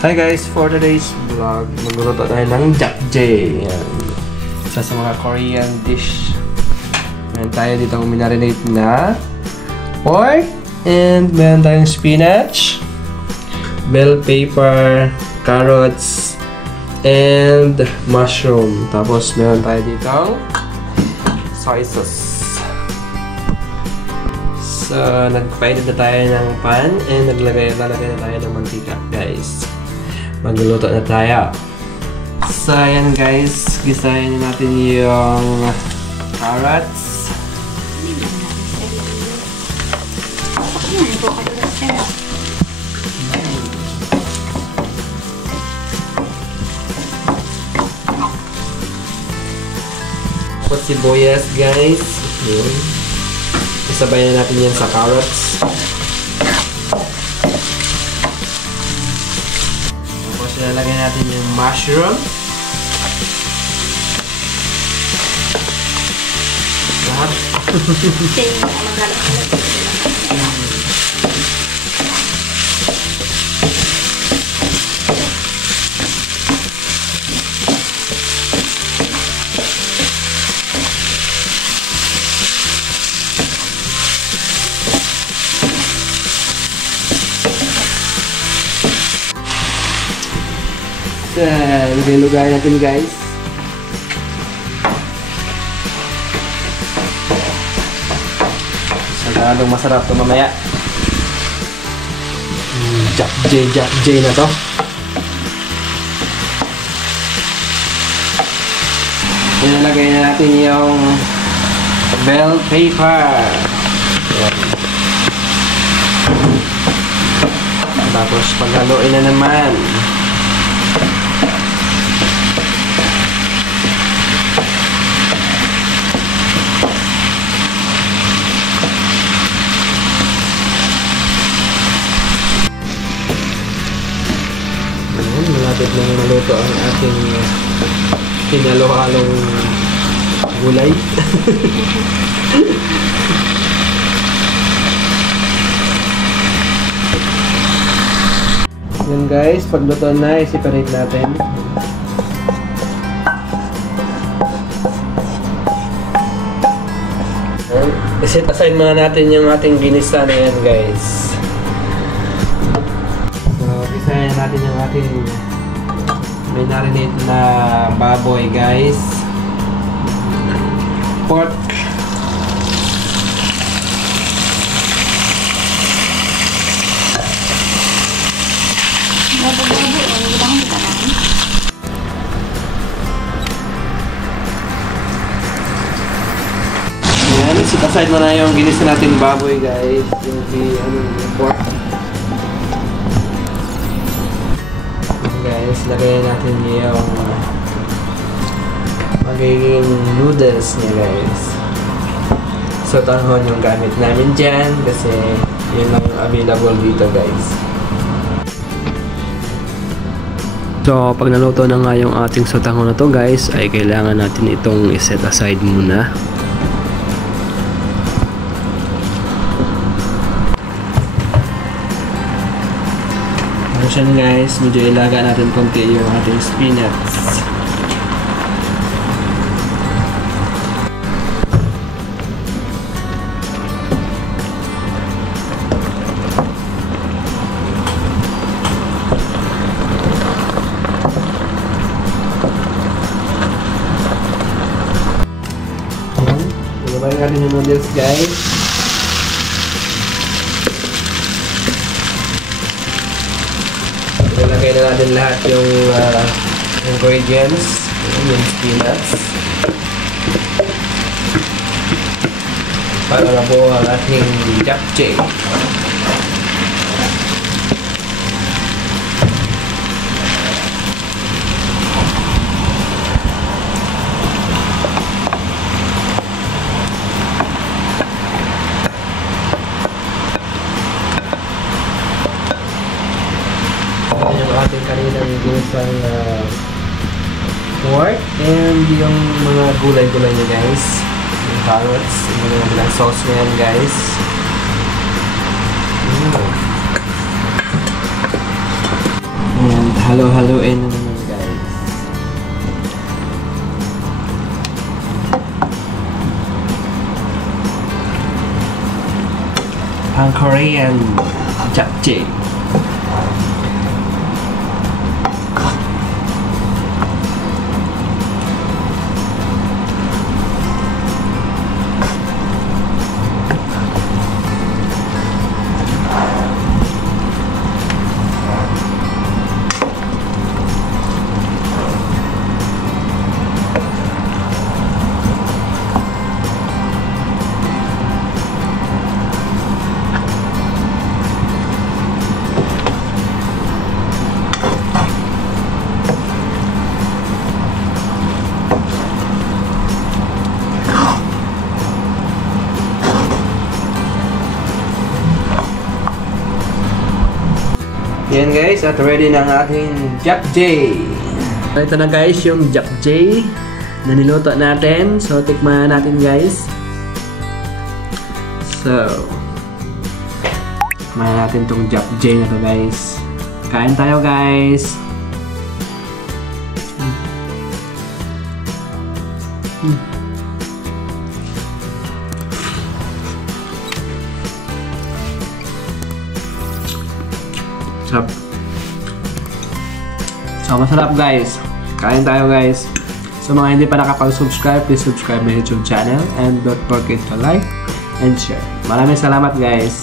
Hi guys, for today's vlog, magluluto tayo ng japchae. Isa sa mga Korean dish. Meron tayo dito minarinate na pork and meron tayong spinach, bell pepper, carrots, and mushroom. Tapos meron tayo dito soy sauce. So, nagpainit na tayo ng pan and lalagay na tayo ng mantika, guys. Magluluto na tayo. So, ayan guys, gisahin natin yung carrots. Tapos sibuyas, guys. Yun. Isabay na natin yan sa carrots. Tapos ilalagay natin yung mushroom. Lahat. Lugay natin, guys. Sagadong masarap ito mamaya. Japchae na to. Ilalagay na natin yung bell pepper. Tapos paghaluin na naman. Malapit na maluto ang ating hinalo-halong gulay. Yan guys, pag luto na, i-separate natin. I-set aside muna natin yung ating ginisa na yan guys. Isahin natin yung ating marinate na baboy guys. Pork. Ayan, set aside mo na yung ginisa natin baboy guys. Yung pork. Guys, lagay natin yung magiging noodles niya guys. So, tanghon yung gamit namin dyan kasi yun lang available dito guys. So, pag naluto na nga yung ating sotanghon na to guys, ay kailangan natin itong i-set aside muna. Guys, medyo ilaga natin konti yung ating spinach. Ilagay natin yung noodles guys. Ilagay na natin lahat yung ingredients, yung spinach, para mabuo ang ating japchae. Yung ating kaninang ginisang pork and yung mga gulay-gulay niya guys, yung carrots, yung mga sauce na yan guys. Ayan. Korean japchae. Yan guys, at ready na ang ating japchae. Ito na guys yung japchae na niluto natin. So, tikman natin guys. So, tikman natin tong japchae na to guys. Kain tayo guys. Sarap. So, masarap guys. Kain tayo guys. So, mga hindi pa nakapag-subscribe, please subscribe my YouTube channel and don't forget to like and share. Maraming salamat guys.